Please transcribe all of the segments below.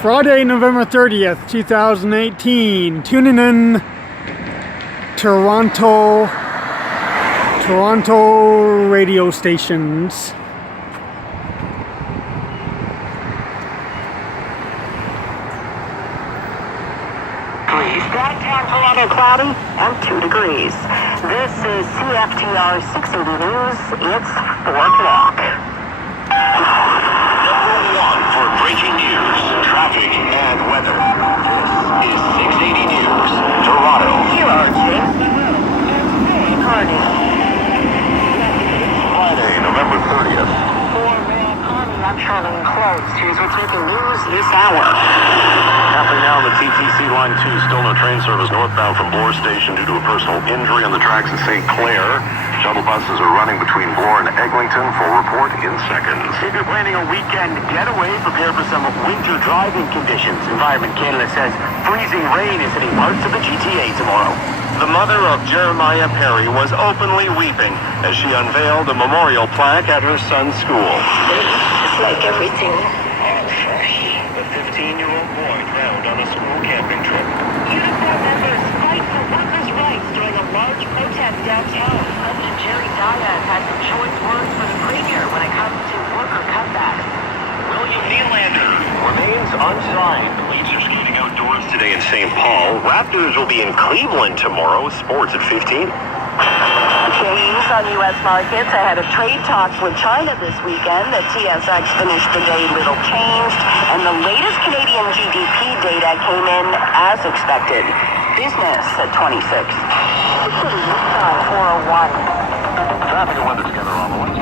Friday, November 30th, 2018. Tuning in Toronto radio stations. Downtown Toronto cloudy and 2 degrees. This is CFTR 680 News. It's 4 o'clock. Number 1 for breaking news, traffic, and weather. This is 680 News, Toronto. Here are James and Carney. Friday, November 30th. I'm traveling close. Here's what's making news this hour. Happening now on the TTC Line 2. Still no train service northbound from Bloor Station due to a personal injury on the tracks at St. Clair. Shuttle buses are running between Bloor and Eglinton. Full report in seconds. If you're planning a weekend getaway, prepare for some winter driving conditions. Environment Canada says freezing rain is hitting parts of the GTA tomorrow. The mother of Jeremiah Perry was openly weeping as she unveiled a memorial plaque at her son's school. It's like everything. The 15-year-old boy drowned on a school camping trip. Uniform members fight for workers' rights during a large protest downtown. President Jerry Dias had some choice words for the premier when it comes to worker cutbacks. William Nylander remains unsigned. The Leafs are skating outdoors today in St. Paul. Raptors will be in Cleveland tomorrow. Sports at 15. Gains on U.S. markets ahead of trade talks with China this weekend. The TSX finished the day little changed, and the latest Canadian GDP data came in as expected. Business at 26. 401. Traffic and weather together on the West.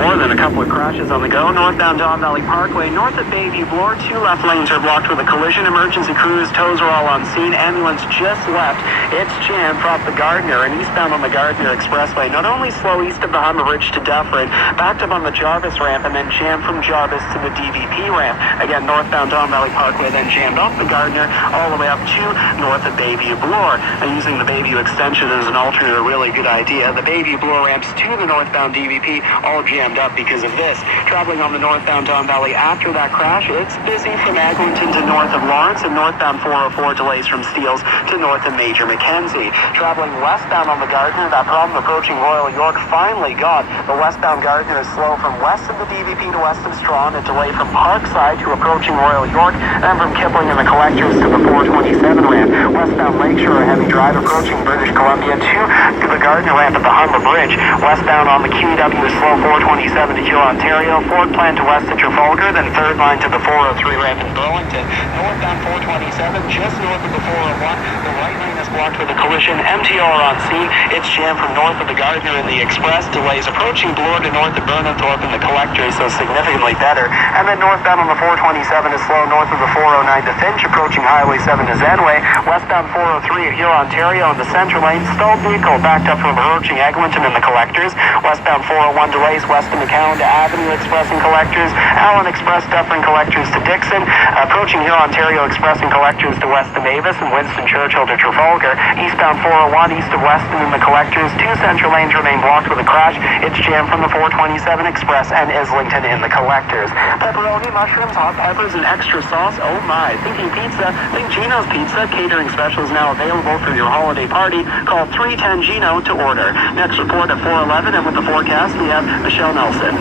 More than a couple of crashes on the go. Northbound Don Valley Parkway, north of Bayview Bloor, 2 left lanes are blocked with a collision. Emergency crews, tows are all on scene. Ambulance just left. It's jammed off the Gardner and eastbound on the Gardner Expressway. Not only slow east of the Humber Ridge to Dufferin, backed up on the Jarvis ramp and then jammed from Jarvis to the DVP ramp. Again, northbound Don Valley Parkway, then jammed off the Gardner all the way up to north of Bayview Bloor. And using the Bayview extension as an alternate, a really good idea. The Bayview Bloor ramps to the northbound DVP all jammed up because of this. Traveling on the northbound Don Valley after that crash, it's busy from Eglinton to north of Lawrence, and northbound 404 delays from Steeles to north of Major Mackenzie. Traveling westbound on the Gardner, that problem approaching Royal York finally got. The westbound Gardner is slow from west of the DVP to west of Strawn, a delay from Parkside to approaching Royal York, and from Kipling and the Collectors to the 427 ramp. Westbound Lakeshore, a heavy drive approaching British Columbia to the Gardner ramp at the Humber Bridge. Westbound on the QEW is slow 427 to Huron, Ontario. Ford Plan to west of Trafalgar, then third line to the 403 ramp in Burlington. Northbound 427 just north of the 401. The right lane is blocked with a collision. MTR on scene. It's jammed from north of the Gardner and the Express. Delays approaching Bloor to north of Burnhamthorpe and the Collectors, so significantly better. And then northbound on the 427 is slow north of the 409 to Finch, approaching Highway 7 to Zenway. Westbound 403 at Huron, Ontario on the central lane. Stalled vehicle backed up from approaching Eglinton and the Collectors. Westbound 401 delays west of McCowan to Avenue Express and Collectors. Allen Express, Dufferin Collectors to Dixon. Approaching here, Ontario Express and Collectors to west of Mavis, and Winston Churchill to Trafalgar. Eastbound 401 east of Weston and the Collectors. 2 central lanes remain blocked with a crash. It's jammed from the 427 Express and Islington in the Collectors. Pepperoni, mushrooms, hot peppers, and extra sauce. Oh my. Thinking pizza? Think Gino's Pizza. Catering specials now available for your holiday party. Call 310 Gino to order. Next report at 411, and with the forecast, we have Michelle Nelson.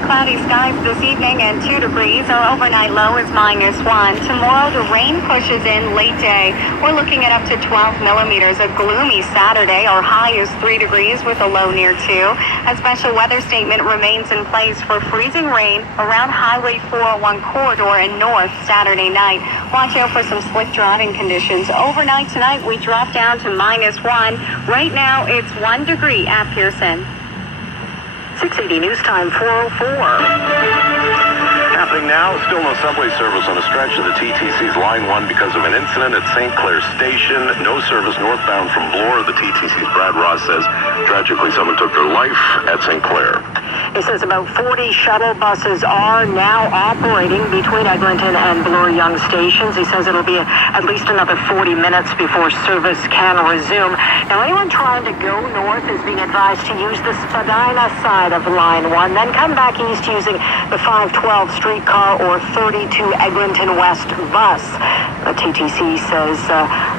Cloudy skies this evening and 2 degrees. Our overnight low is -1. Tomorrow the rain pushes in late day. We're looking at up to 12 millimeters. A gloomy Saturday. Our high is 3 degrees with a low near 2. A special weather statement remains in place for freezing rain around Highway 401 corridor and north Saturday night. Watch out for some slick driving conditions. Overnight tonight we drop down to -1. Right now it's 1 degree at Pearson. 680 News Time 404. Happening now, still no subway service on a stretch of the TTC's Line 1 because of an incident at St. Clair Station. No service northbound from Bloor. The TTC's Brad Ross says tragically someone took their life at St. Clair. He says about 40 shuttle buses are now operating between Eglinton and Bloor-Young stations. He says it'll be at least another 40 minutes before service can resume. Now, anyone trying to go north is being advised to use the Spadina side of Line 1, then come back east using the 512 streetcar or 32 Eglinton West bus. The TTC says,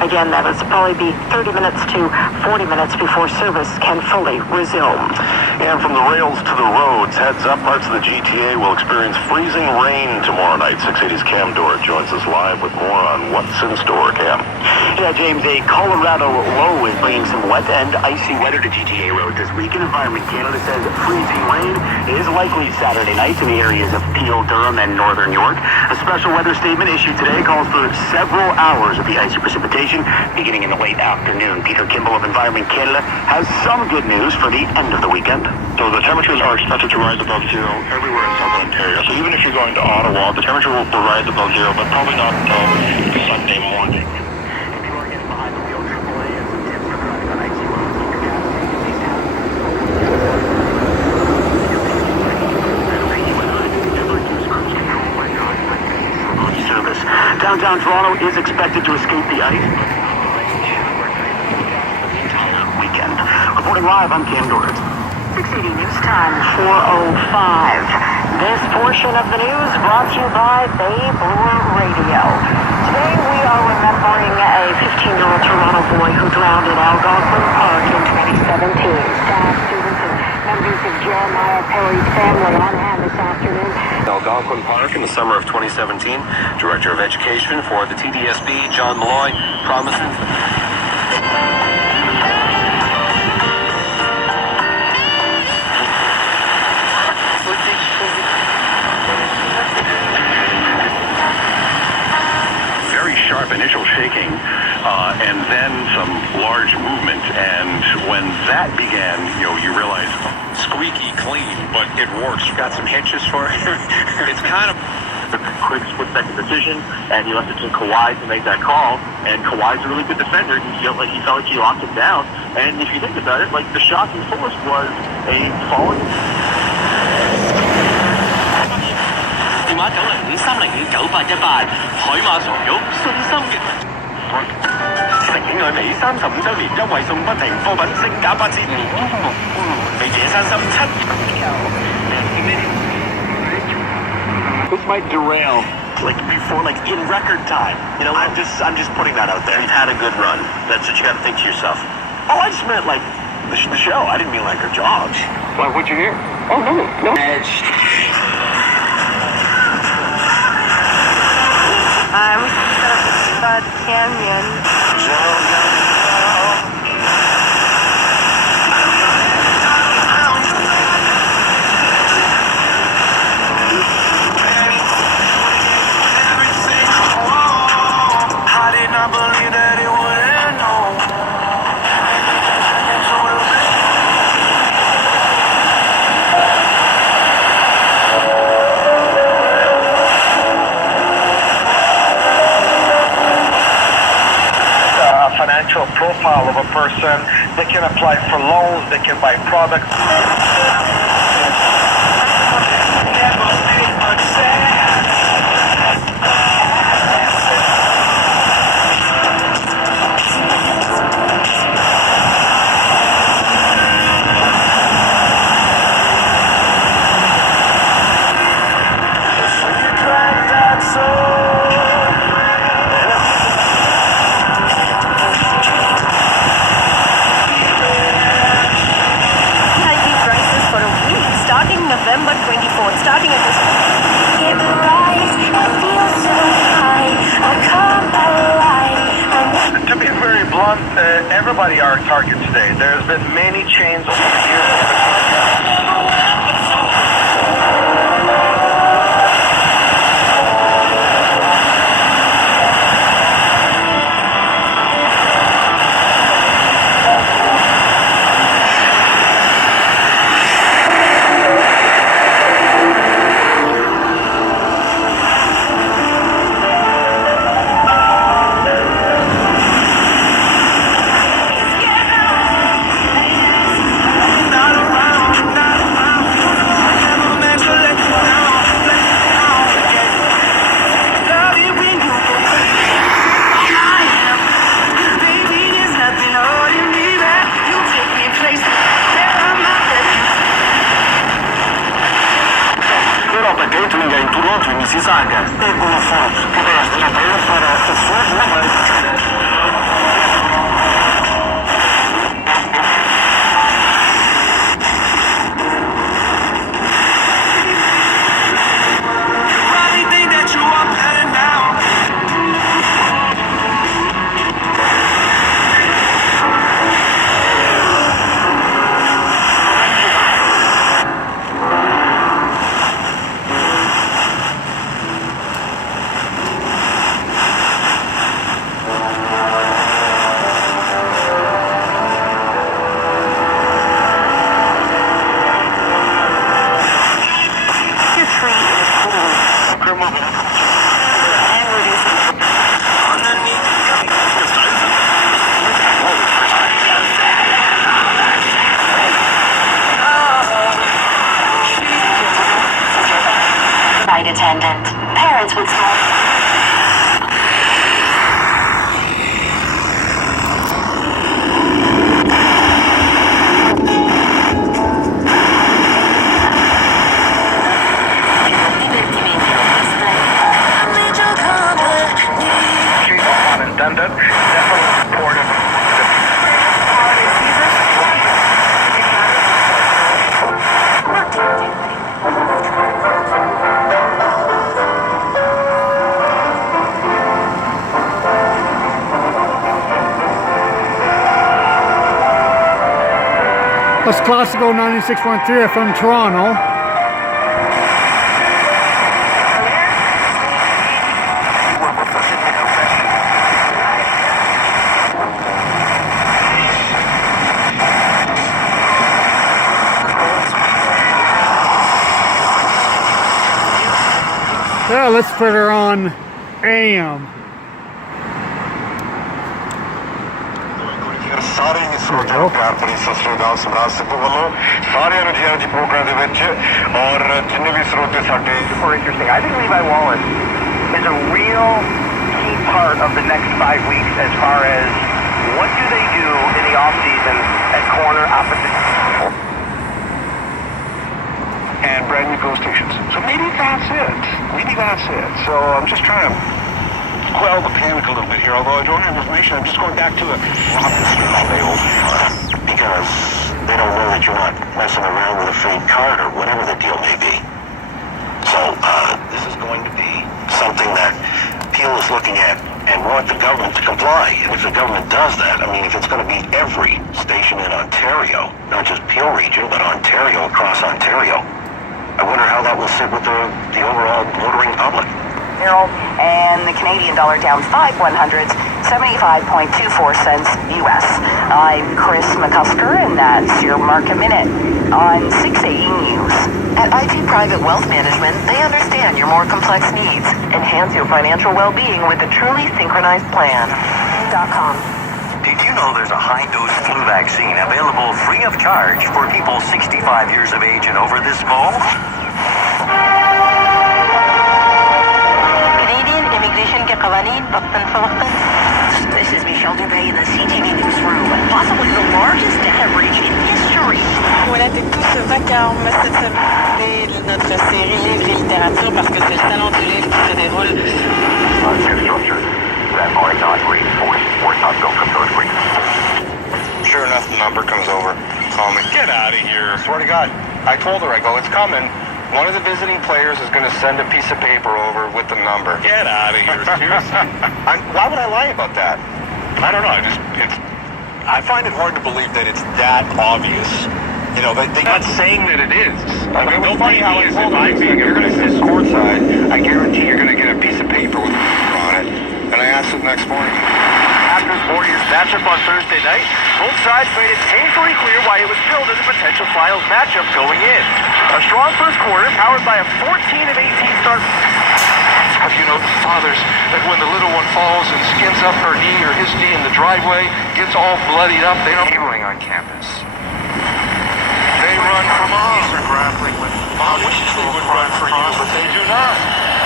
again, that it's probably be 30 minutes to 40 minutes before service can fully resume. And from the rails to the roads, heads up, parts of the GTA will experience freezing rain tomorrow night. 680's Cam Dorr joins us live with more on what's in store. Cam. Yeah, James, a Colorado low is bringing some wet and icy weather to GTA roads this week. And Environment Canada says freezing rain is likely Saturday night in the areas of Peel, Durham, and northern York. A special weather statement issued today calls for several hours of the icy precipitation beginning in the late afternoon. Peter Kimball of Environment Canada has some good news for the end of the weekend. So the temperatures are expected to rise above zero everywhere in southern Ontario. So even if you're going to Ottawa, the temperature will rise above zero, but probably not until Sunday morning. If you are getting behind the wheel, AAA has some tips for driving on icy roads. Keep your gas tank at least half. Service. Downtown Toronto is expected to escape the ice weekend. Reporting live, I'm Cam Dorr. 680 News Time, 4:05. This portion of the news brought to you by Bay Bloor Radio. Today we are remembering a 15-year-old Toronto boy who drowned in Algonquin Park in 2017. Staff, students, and members of Jeremiah Perry's family on hand this afternoon. Algonquin Park in the summer of 2017. Director of Education for the TDSB, John Malloy, promises... Very sharp initial shaking, and then some large movement. And when that began, you realize Squeaky clean, but it works. Got some hitches for it. It's kind of a quick split-second decision, and he left it to Kawhi to make that call. And Kawhi's a really good defender. He felt like he locked it down. And if you think about it, like the shocking force was a falling. 電話905309818，海馬常玉信心嘅。承景裏微35週年優惠送不停，貨品升價8折。未謝山心7。This might derail in record time. I'm just putting that out there. we've had a good run. That's what you got to think to yourself. Oh, I just meant the show. I didn't mean like our jobs. Why, what'd you hear? Oh no. I'm Spud Canyon. Financial profile of a person. They can apply for loans, they can buy products. November 24th, starting at this point. To be very blunt, everybody are a target today. There's been many chains over the years. Not durante o Mississauga e una foto pedestre per il suo nome. Flight attendant. Parents would small. Intended, definitely supportive. That's Classical 96.3 FM Toronto. Yeah, let's put her on AM. ਸਾਰੇ ਸਰੋਤਿਆਂ ਬੜੀ ਸਤਿ ਸ਼੍ਰੀ ਅਕਾਲ ਸਮਰਾਜ ਸਿੱਧੂ ਵੱਲੋਂ ਸਾਰਿਆਂ ਨੂੰ ਜੀ programme ਦੇ ਵਿੱਚ ਔਰ ਜਿੰਨੇ ਵੀ ਸਰੋਤੇ ਸਾਡੇ Super interesting. I think Levi Wallace is a real key part of the next 5 weeks as far as what do they do in the off season at corner opposite and brand new GO stations. So maybe that's it. Maybe that's it. So I'm just trying to quell the panic a little bit here. Although I don't have information, I'm just going back to it. Because they don't know that you're not messing around with a fake card or whatever the deal may be. So this is going to be something that Peel is looking at and want the government to comply. And if the government does that, I mean, if it's going to be every station in Ontario, not just Peel region, but Ontario, across Ontario, I wonder how that will sit with the overall motoring public. And the Canadian dollar down 5/100, 75.24 cents US. I'm Chris McCusker, and that's your Market Minute on 680 News. At IT Private Wealth Management, they understand your more complex needs. Enhance your financial well-being with a truly synchronized plan. .com. Did you know there's a high-dose flu vaccine available free of charge for people 65 years of age and over this fall? Immigration के कानून वक्तन फवक्तन. This is Michelle Dubé in the CTV newsroom. Possibly the largest data breach in history. On était tous vacarmes cette semaine de notre série Livres et littérature parce que c'est le salon du livre qui se déroule. Structures that are not reinforced or not built from those bricks. Sure enough, the number comes over. Call me. Get out of here. Swear to God. I told her, I go, it's coming. One of the visiting players is going to send a piece of paper over with the number. Get out of here, seriously. Why would I lie about that? I don't know. I find it hard to believe that it's that obvious. You know, they're not saying that it is. I mean, it's funny how it's advising you're going to sit courtside. I guarantee you're going to get a piece of paper with a number on it. And I asked it next morning. Raptors Warriors matchup on Thursday night. Both sides made it painfully clear why it was billed as a potential finals matchup going in. A strong first quarter powered by a 14 of 18 start. Have you noticed, fathers, that when the little one falls and skins up her knee or his knee in the driveway, gets all bloodied up, they don't... Cabling on campus. They run for mom. Are grappling with I wish they would run for you, but they do not.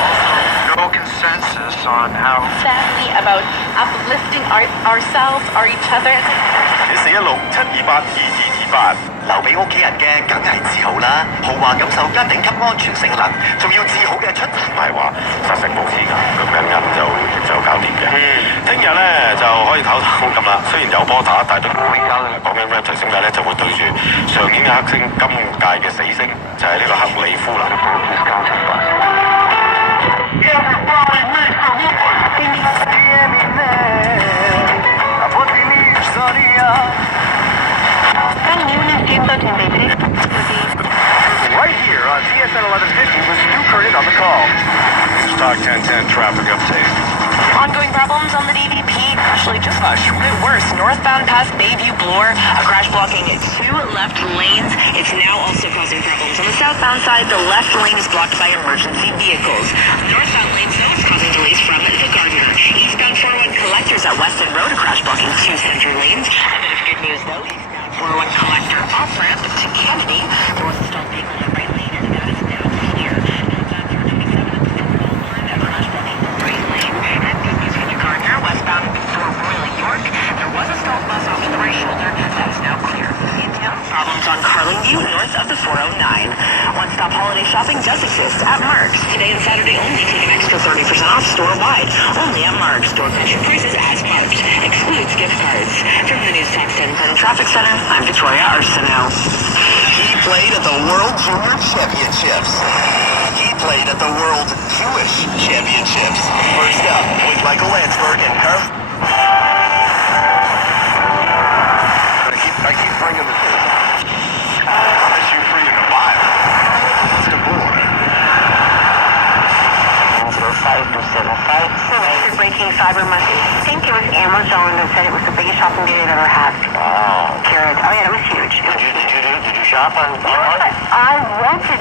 Also, no consensus on how... Sadly about uplifting ourselves or each other. 你寫6 728 2 2 8留俾屋企人嘅梗係自豪啦，豪華感受加頂級安全性能，仲要自豪嘅出。唔係話實成冇事㗎，咁就搞掂嘅。聽日咧就可以唞唞咁啦。雖然有波打，但係都講緊 Raptors 點解咧就會對住上年嘅黑星，今屆嘅死星就係呢個克里夫啦。Right here on TSN 1150 with Stu Curtis on the call. Stock 1010 traffic update. Ongoing problems on the DVP. Actually, just got a bit worse. Northbound past Bayview Bloor, a crash blocking 2 left lanes. It's now also causing problems. On the southbound side, the left lane is blocked by emergency vehicles. Northbound lane still is causing delays from the Gardner. Eastbound 401 collectors at Weston Road, a crash blocking 2 center lanes. A bit of good news though. Eastbound 401 collector off ramp to Kennedy. There was a stop vehicle in the right lane, and that is now clear. Northbound 427 at the Storm line, a crash blocking the right lane. And good news for the Gardner, westbound before Royal York. There was a stalled bus off to the right shoulder. That is now clear. In town, problems on Carlingview, north of the 409. One-stop holiday shopping does exist at Mark's. Today and Saturday only, take an extra 30% off store-wide. Only at Mark's. Store country prices as marked. Excludes gift cards. From the News Talk 1010 Traffic Center, I'm Victoria Arsenault. He played at the World Junior Championships. He played at the World Jewish Championships. First up, with Michael Landsberg and Carl. I keep bringing this issue for you to buy. It's the board. 525. Breaking Cyber Monday. I think it was Amazon that said it was the biggest shopping day they've ever had. Oh. Carrot. Oh yeah, it was huge. Did you shop on I rented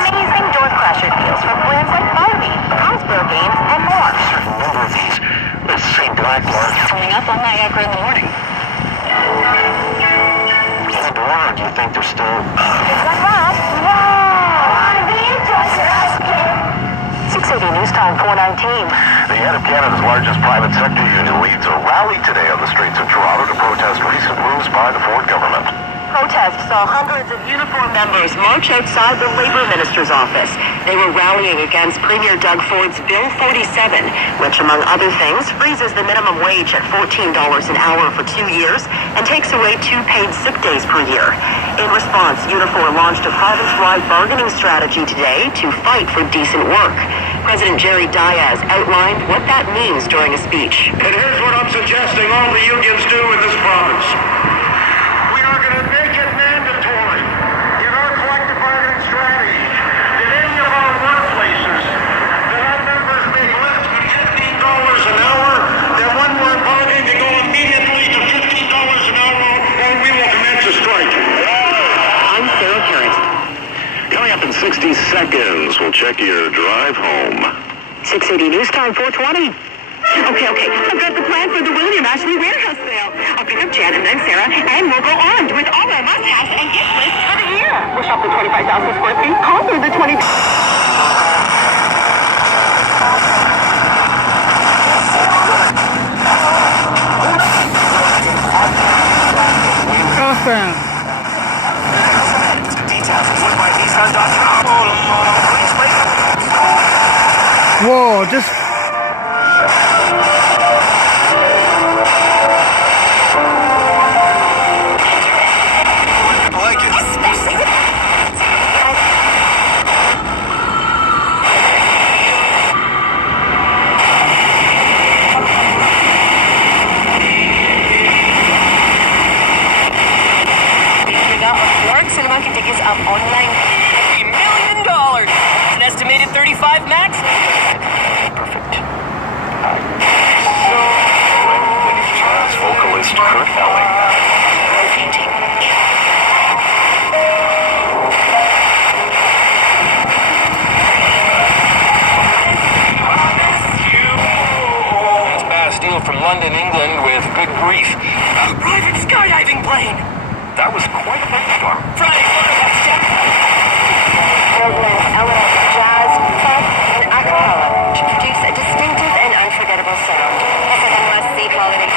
amazing door crasher deals from brands like Barbie, Hasbro games, and more. a number of these? Let's say black mark. Coming up on Niagara in the morning. Or do you think they're still? 680 News Time 419. The head of Canada's largest private sector union leads a rally today on the streets of Toronto to protest recent moves by the Ford government. Protests saw hundreds of uniformed members march outside the Labour Minister's office. They were rallying against Premier Doug Ford's Bill 47, which, among other things, freezes the minimum wage at $14 an hour for 2 years and takes away 2 paid sick days per year. In response, Unifor launched a province-wide bargaining strategy today to fight for decent work. President Jerry Diaz outlined what that means during a speech. And here's what I'm suggesting all the unions do in this province. We are going to make it mandatory in our collective bargaining strategy that any of our workplaces that our members make less than $15 an hour, that when we're bargaining to go immediately to $15 an hour or we will commence a strike. I'm Sarah Parent. Coming up in 60 seconds, we'll check your drive home. 680 News Time 420. Okay. I've got the plan for the William Ashley warehouse sale. I'll pick up Jan and then Sarah, and we'll go armed with all our must-haves and gift lists for the year. We'll shop the 25,000 square feet, conquer the 20... Southbound. Details at woodbynissan.com. Whoa, just... Tickets up online. $3 million. An estimated 35 max. Perfect. So, when you jazz vocalist Kurt Elling. Painting. That's Bastille from London, England, with good grief. A private skydiving plane. That was quite a brainstorm. Friday, Elements of jazz, pop, and a cappella to produce a distinctive and unforgettable sound. It's like a must-see quality.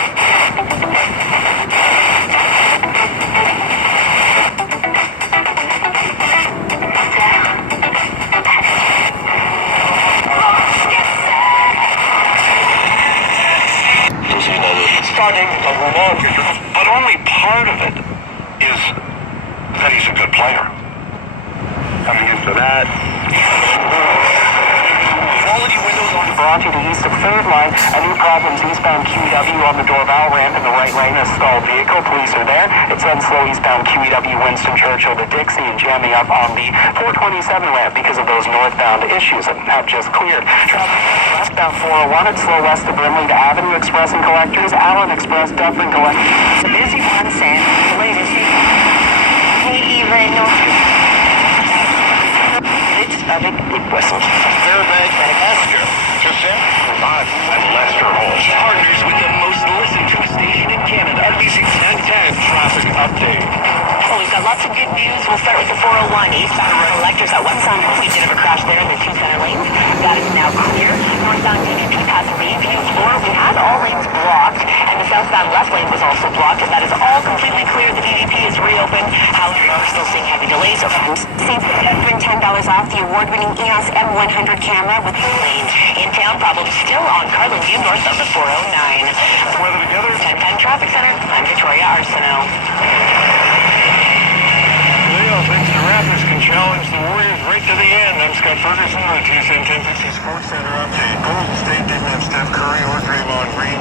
later. Coming in for that. Quality windows onto Bronte to east of 3rd line. Any problems eastbound QEW on the Dorval ramp in the right lane, a stalled vehicle. Police are there. It's then slow eastbound QEW Winston Churchill to Dixie and jamming up on the 427 ramp because of those northbound issues that have just cleared. Traffic westbound 401, it's slow west of Brimley to Avenue Express and Collectors, Allen Express, Dublin Collectors. It's a busy one, Sam. The latest. Hey, even It's a big whistle. Fairbank, Madagascar. Just in. And Lester Holmes. Partners with the most listened to station in Canada. NBC 1010 traffic update. Well, we've got lots of good news. We'll start with the 401 eastbound Collectors at Westbound. We did have a crash there in the 2 center lanes. That is now clear. Northbound DVP past Bayview floor. We had all lanes blocked, and the southbound left lane was also blocked. That is all completely clear. The DVP is reopened. However, we're still seeing heavy delays. So, Saints bring $10 off the award-winning EOS M100 camera with the lanes in town. Problems still on Carlin View north of the 409. Weather together. 1010 Traffic Center. I'm Victoria Arsenault. Leo thinks the Raptors can challenge the Warriors right to the end. I'm Scott Ferguson on Tuesday 1050 Sports Center update. Golden State didn't have Steph Curry or Draymond Green.